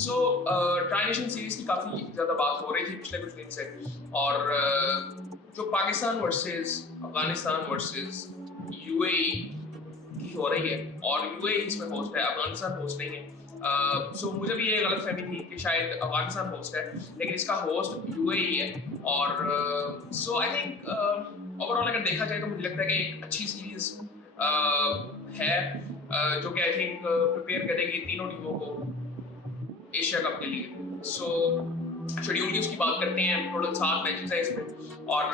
सो transition series की काफ़ी ज़्यादा बात हो रही थी पिछले कुछ दिन से, और जो Pakistan versus Afghanistan versus UAE की हो रही है, और यूएई इसमें होस्ट है, अफगानिस्तान होस्ट नहीं है। सो मुझे भी ये गलतफहमी थी कि शायद अफगानिस्तान होस्ट है, लेकिन इसका होस्ट यूएई है। और सो आई थिंक ओवरऑल अगर देखा जाए तो मुझे लगता है कि एक अच्छी सीरीज है, जो कि आई थिंक प्रिपेयर करेगी तीनों टीमों को एशिया कप के लिए। सो शेड्यूल की उसकी बात करते हैं। टोटल 7 मैचेस हैं इसमें, और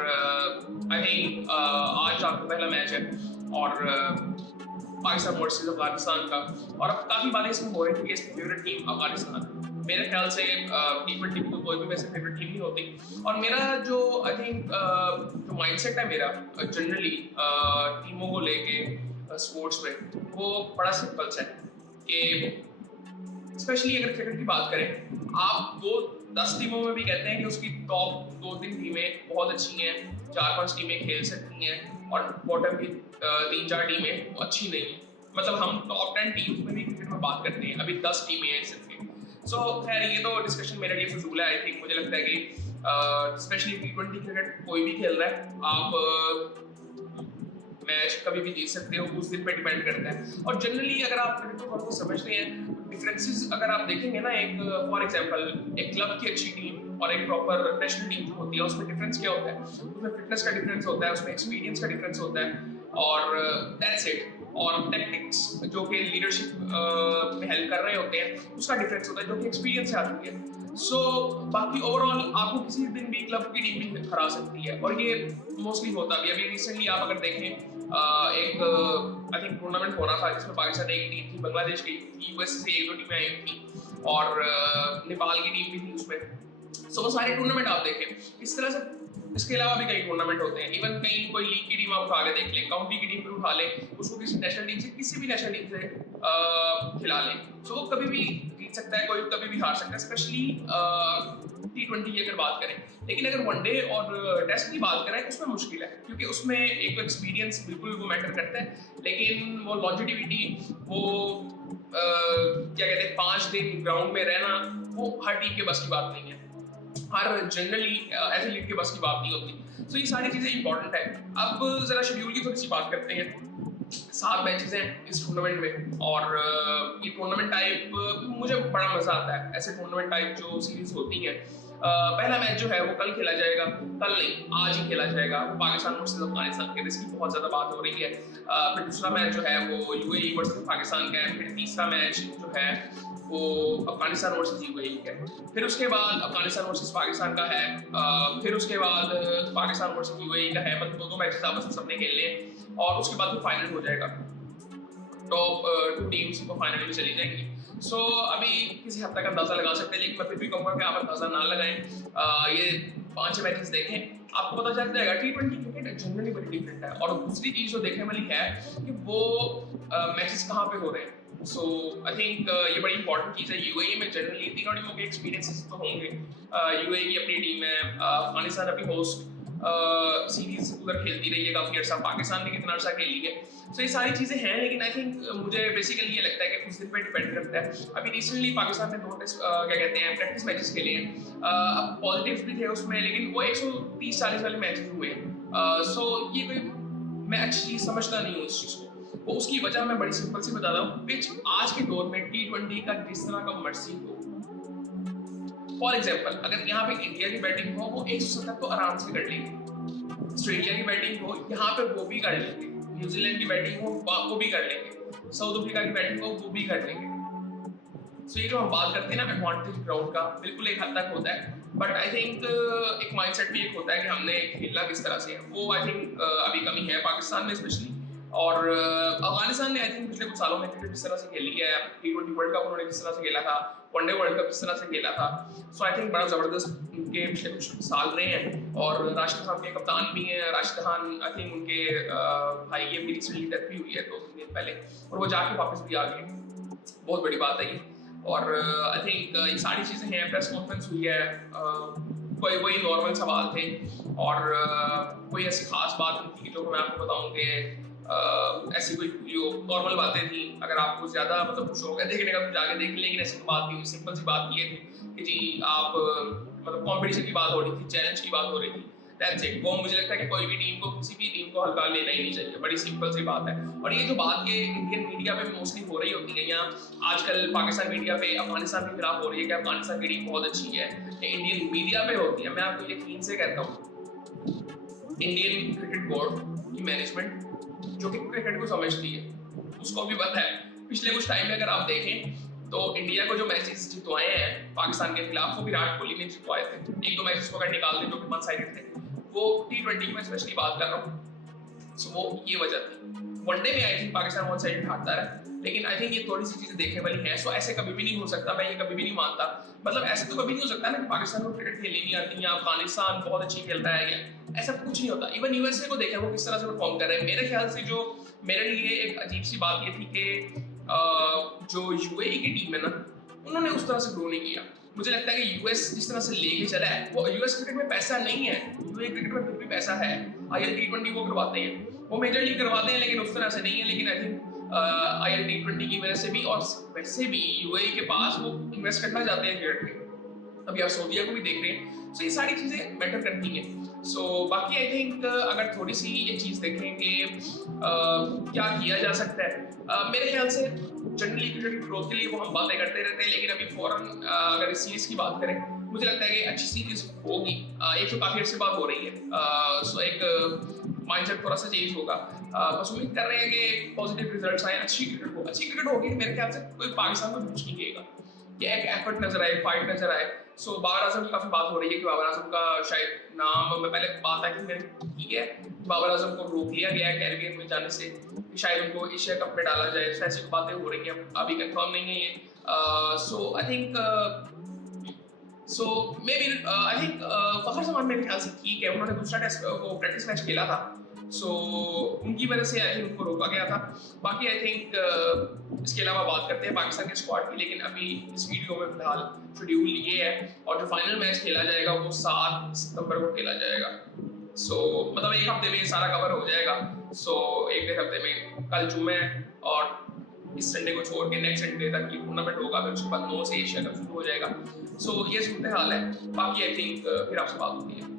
आई थिंक आज आपका पहला मैच है, और पाकिस्तान वर्सेस अफगानिस्तान का। और अब काफ़ी बातें इसमें हो रही थी कि इसकी फेवरेट टीम अफगानिस्तान। मेरे ख्याल से T20 की तो कोई भी वैसे फेवरेट टीम नहीं होती। और मेरा जो आई थिंक जो माइंडसेट है मेरा जनरली टीमों को लेके स्पोर्ट्स में, वो बड़ा सिंपल सा है कि स्पेशली अगर क्रिकेट की बात करें, आप 10 टीमों में भी कहते हैं कि उसकी टॉप 2-3 टीमें बहुत अच्छी हैं, 4-5 टीमें खेल सकती हैं, और बॉटम की 3-4 टीमें अच्छी नहीं है। मतलब हम टॉप 10 टीम्स में भी क्रिकेट में बात करते हैं, अभी 10 टीमें हैं सिर्फ। सो खैर ये तो डिस्कशन मेरे लिए फजूल है। आई थिंक मुझे लगता है कि स्पेशली T20 क्रिकेट कोई भी खेल रहा है, आप मैच कभी भी जीत सकते हो, उस दिन पे डिपेंड करता है। और जनरली अगर आप क्रिकेट को समझते हैं, डिफरेंसेस अगर आप देखेंगे ना, एक फॉर एग्जांपल एक क्लब की अच्छी टीम और एक प्रॉपर नेशनल टीम जो होती है, उसमें डिफरेंस क्या होता है? उसमें फिटनेस का डिफरेंस होता है, उसमें एक्सपीरियंस का डिफरेंस होता है, और दैट्स इट। और टैक्टिक्स जो कि लीडरशिप में हेल्प कर रहे होते हैं, उसका डिफरेंस होता है, जो कि एक्सपीरियंस से आती है। सो बाकी ओवरऑल आपको किसी दिन भी क्लब की टीम भी हरा सकती है, और ये मोस्टली होता भी। अभी रिसेंटली आप अगर देखें, एक आई थिंक टूर्नामेंट हो रहा था जिसमें पाकिस्तान एक टीम थी, बांग्लादेश की थी, यूएस से 1-2 टीमें आई थी, और नेपाल की टीम भी थी उसमें। सो वो सारे टूर्नामेंट आप देखें इस तरह से। इसके अलावा भी कई टूर्नामेंट होते हैं, इवन कहीं कोई लीग की टीम आप उठा के देख लें, काउंटी की टीम भी उठा लें, उसको किसी नेशनल टीम से, किसी भी नेशनल टीम से खिला लें, तो वो कभी भी जीत सकता है, कोई कभी भी हार सकता है, स्पेशली T20 की अगर बात करें। लेकिन अगर वनडे और टेस्ट की बात करें, उसमें मुश्किल है, क्योंकि उसमें एक एक्सपीरियंस बिल्कुल वो मैटर करता है, लेकिन वो लॉन्जेटिविटी, वो क्या कहते हैं 5 दिन ग्राउंड में रहना, वो हर टीम के बस की बात नहीं है, हर जनरली एथलीट के बस की बात नहीं होती। सो ये सारी चीज़ें इंपॉर्टेंट है। अब जरा शेड्यूल की थोड़ी सी बात करते हैं। 7 मैचेस हैं इस टूर्नामेंट में, और ये टूर्नामेंट टाइप मुझे बड़ा मजा आता है, ऐसे टूर्नामेंट टाइप जो सीरीज होती हैं। पहला मैच जो है वो कल खेला जाएगा, कल नहीं आज ही खेला जाएगा, पाकिस्तान वर्सेस अफगानिस्तान के, जिसकी बहुत ज्यादा बात हो रही है। फिर दूसरा मैच जो है वो यूएई वर्सेस पाकिस्तान का है। फिर तीसरा मैच जो है वो अफगानिस्तान वर्सेस यूएई है। फिर उसके बाद अफगानिस्तान वर्सेस पाकिस्तान का है। फिर उसके बाद पाकिस्तान वर्सेस यूएई का है। मतलब 2 मैचेस आपस में सबने खेलने, और उसके बाद फाइनल हो जाएगा, टॉप 2 टीम्स वो फाइनल में चली जाएंगी। सो अभी किसी हद तक अंदाजा लगा सकते हैं, लेकिन मैं फिर भी कहूँगा कि आप अंदाजा ना लगाएं। ये 5-6 मैचेस देखें, आपको पता चल जाएगा। T20 क्रिकेट जनरली बड़ी डिफरेंट है, और दूसरी चीज जो देखने वाली है कि वो मैचेस कहाँ पे हो रहे हैं। सो आई थिंक ये बड़ी इंपॉर्टेंट चीज़ है। यूएई में जनरली तीनों टीमों के एक्सपीरियंसेस तो होंगे। यूएई की अपनी टीम है, अफगानिस्तान अभी होस्ट सीरीज उधर खेलती रही है काफी अर्सा, पाकिस्तान ने कितना अर्सा खेली है। सो ये सारी चीजें हैं, लेकिन आई थिंक मुझे बेसिकली ये लगता है कि कुछ दिन पे डिपेंड करता है। अभी रिसेंटली पाकिस्तान ने 2 टेस्ट क्या कहते हैं प्रैक्टिस मैचेस खेले हैं। अब पॉजिटिव्स भी थे उसमें, लेकिन वो 130-40 वाले मैचेस हुए। सो ये कोई मैं अच्छी चीज समझता नहीं हूँ इस चीज को। वो उसकी वजह मैं बड़ी सिंपल सी बता रहा हूँ, पिच आज के दौर में T20 का जिस तरह का मर्जी हो। फॉर एग्जाम्पल अगर यहाँ पे इंडिया की बैटिंग हो, वो 170 तो आराम से कर लेंगे। ऑस्ट्रेलिया की बैटिंग हो यहाँ पे वो भी कर लेंगे, न्यूजीलैंड की बैटिंग हो वो भी कर लेंगे, साउथ अफ्रीका की बैटिंग हो वो भी कर लेंगे। सो ये जो हम बात करते हैं ना एडवांटेज ग्राउंड का, बिल्कुल एक हद तक होता है, बट आई थिंक एक माइंडसेट भी एक होता है कि हमने खेलना किस तरह से है, वो आई थिंक अभी कमी है पाकिस्तान में स्पेशली। और अफगानिस्तान ने आई थिंक पिछले कुछ सालों में क्रिकेट किस तरह से खेली है, T20 वर्ल्ड कप उन्होंने किस तरह से खेला था, वनडे वर्ल्ड कप किस तरह से खेला था। सो आई थिंक बड़ा जबरदस्त उनके पिछले कुछ साल रहे हैं। और राशिद खान के कप्तान भी हैं, राशिद खान आई थिंक उनके भाई ये भी रिसेंटली डेथ भी हुई है 2-3 दिन पहले, और वो जाके वापस भी आ गए, बहुत बड़ी बात है ये। और आई थिंक ये सारी चीज़ें हैं, प्रेस कॉन्फ्रेंस हुई है, कोई वही नॉर्मल सवाल थे, और कोई ऐसी खास बात नहीं थी जो मैं आपको बताऊं कि ऐसी कोई वीडियो, नॉर्मल बातें थी। अगर आपको ज्यादा मतलब शौक है देखने का तो जाके देख लें, लेकिन ऐसी बात नहीं हुई। सिंपल सी बात ये थी कि जी आप मतलब कंपटीशन की बात हो रही थी, चैलेंज की बात हो रही थी, दैट्स इट। वो मुझे लगता है कि कोई भी टीम को, किसी भी टीम को हल्का लेना ही नहीं चाहिए, बड़ी सिंपल सी बात है। और ये जो बात ये इंडियन मीडिया पे मोस्टली हो रही होती है, या आजकल पाकिस्तान मीडिया पे अफगानिस्तान के खिलाफ हो रही है कि अफगानिस्तान की टीम बहुत अच्छी है, इंडियन मीडिया पे होती है, मैं आपको यकीन से कहता हूँ इंडियन क्रिकेट बोर्ड की मैनेजमेंट जो कि क्रिकेट को समझती है, उसको भी पता है। पिछले कुछ टाइम में अगर आप देखें तो इंडिया को जो मैचेस जितवाए हैं पाकिस्तान के खिलाफ, वो विराट कोहली ने जितवाए थे। एक दो मैचेस को अगर निकाल दें जो कि वन साइडेड थे, वो T20 में स्पेशली बात कर रहा हूँ। सो वो ये वजह थी। वनडे में I think Pakistan one sided हारता है, लेकिन आई थिंक ये थोड़ी सी चीजें देखने वाली हैं। सो ऐसे कभी भी नहीं हो सकता, मैं ये कभी भी नहीं मानता। मतलब ऐसे तो कभी नहीं हो सकता ना कि पाकिस्तान को क्रिकेट खेलनी नहीं आती, या अफगानिस्तान बहुत अच्छी खेलता है, या ऐसा कुछ नहीं होता। इवन यूएसए को देखें वो किस तरह से परफॉर्म कर रहे हैं। मेरे ख्याल से जो मेरे लिए एक अजीब सी बात ये थी कि जो यूएई की टीम है ना, उन्होंने उस तरह से ग्रो नहीं किया। मुझे लगता है कि यूएस जिस तरह से लेके चला है, वो यूएस क्रिकेट में पैसा नहीं है, यूएई क्रिकेट में फिर भी पैसा है। IL T20 वो करवाते हैं, वो मेजर लीग करवाते हैं, लेकिन उस तरह से नहीं है। लेकिन आई थिंक IL T20 की वजह से भी, और वैसे भी यूएई के पास वो इन्वेस्ट करना चाहते हैं क्रिकेट में। अभी आप सऊदीया को भी देख रहे हैं। सो ये सारी चीजें मैटर करती हैं। सो बाकी आई थिंक अगर थोड़ी सी ये चीज देखें कि क्या किया जा सकता है, मेरे ख्याल से जनरली क्रिकेट की ग्रोथ के लिए वो हम बातें करते रहते हैं, लेकिन अभी फौरन अगर इस सीरीज की बात करें, मुझे लगता है कि अच्छी सीरीज होगी। एक तो काफी अच्छी बात हो रही है, सो एक माइंडसेट थोड़ा सा चेंज होगा। बस उम्मीद कर रहे हैं कि पॉजिटिव रिजल्ट्स आए, अच्छी क्रिकेट होगी। मेरे ख्याल से कोई पाकिस्तान को कुछ नहीं कहेगा, कि एक एफर्ट नजर आए, फाइट नजर आए। सो बाबर आजम की काफी बात हो रही है कि बाबर आजम का शायद नाम, मैं पहले बात आई थी मेरी ठीक है, बाबर आजम को रोक लिया गया है कैरिबियन में जाने से, शायद उनको एशिया कप में डाला जाए, ऐसी बातें हो रही हैं, अभी कंफर्म नहीं है ये। सो आई थिंक आई थिंक फखर जमान मेरे ख्याल से ठीक है, उन्होंने दूसरा टेस्ट वो प्रैक्टिस मैच खेला था, सो उनकी वजह से आई थिंक उनको रोका गया था। बाकी आई थिंक इसके अलावा बात करते हैं पाकिस्तान के स्क्वाड की, लेकिन अभी इस वीडियो में फिलहाल शेड्यूल ये है, और जो फाइनल मैच खेला जाएगा वो 7 सितंबर को खेला जाएगा। सो मतलब एक हफ्ते में ये सारा कवर हो जाएगा। सो एक डेढ़ हफ्ते में, कल जुम्मे और इस संडे को छोड़ के नेक्स्ट संडे तक ये टूर्नामेंट होगा, फिर उसके बाद 9 से एशिया कप शुरू हो जाएगा। सो ये सूरत हाल है। बाकी आई थिंक फिर आपसे बात होती है।